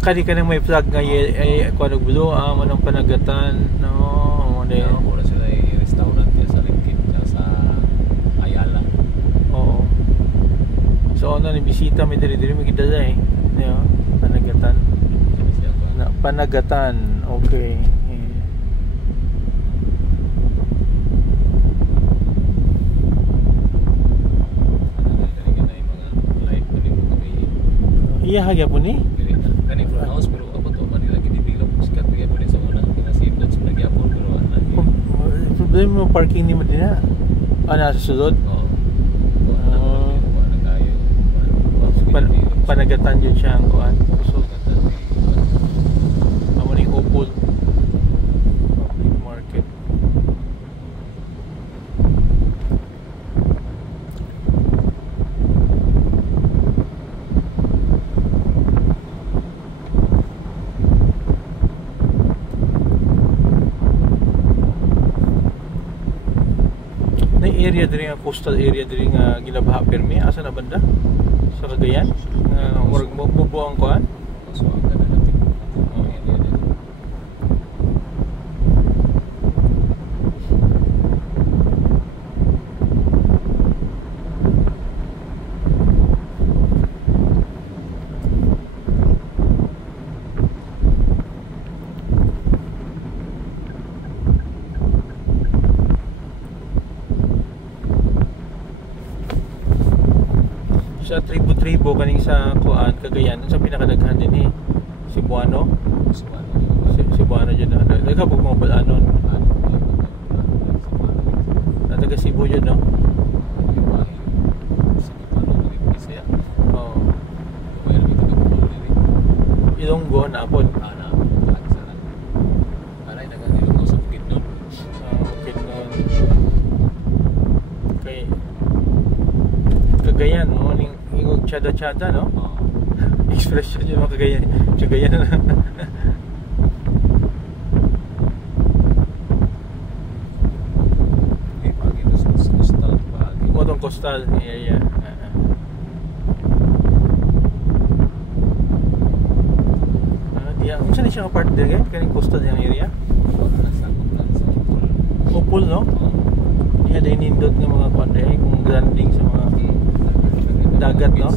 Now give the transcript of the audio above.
Kani ka nang may flag nga ay kuan og blue manang Panagatan no mo de. Ako na sila ay restaurant niya sa Lingkit sa Ayala. Oo. So ano ni bisita may diri-diri magidala no? Panagatan. Na Panagatan. Okay. Iya hagya po ni? Kani front house pero abot pa man nila gidevelop sikat kaya po sa una kinasidlot sa nagyapon pero problema mo parking ni Medina. Nasa sulod? Oo. Panagatan yun siya ang kuan. So, amo ning Opol public market. Area diri nga coastal area diri nga ginabaha permi asa na banda sa Cagayan nga murag mo ang kuan so ang kana natin area din sa tribo kaning sa kuan Cagayan sa pinakadaghan din Cebuano Cebuano dyan na nagkabog mga balanon na taga Cebu dyan no Ilonggo na apod Cagayan no ning igog chada no expression yung mga Cagayan na motong coastal area diya unsa ni siya ka part diri kaning coastal yang area Opol no diya din nindot nga mga kuan kung landing sa mga dagat no